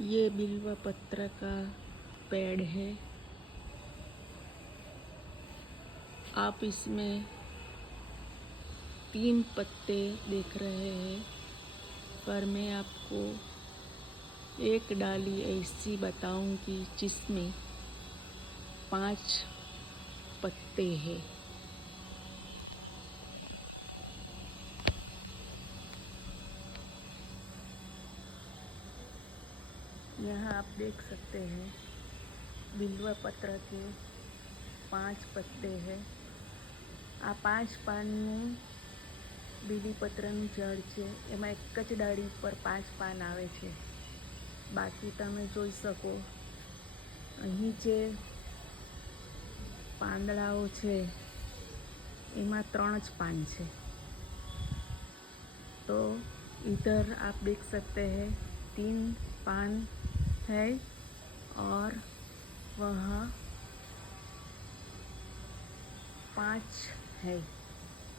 ये बिल्व पत्र का पेड़ है। आप इसमें 3 पत्ते देख रहे हैं, पर मैं आपको एक डाली ऐसी बताऊंगी जिसमें 5 पत्ते हैं। यहाँ आप देख सकते हैं बिल्व पत्र के 5 पत्ते हैं। आ 5 पानનું બીલીપત્રનું ઝાડ છે, એમાં એક જ ડાળી ઉપર 5 પાન આવે છે। બાકી તમે જોઈ શકો અહીં જે પાંદડાઓ છે એમાં 3 જ પાન છે। तो इधर आप देख सकते हैं 3 पान है और वह 5 है।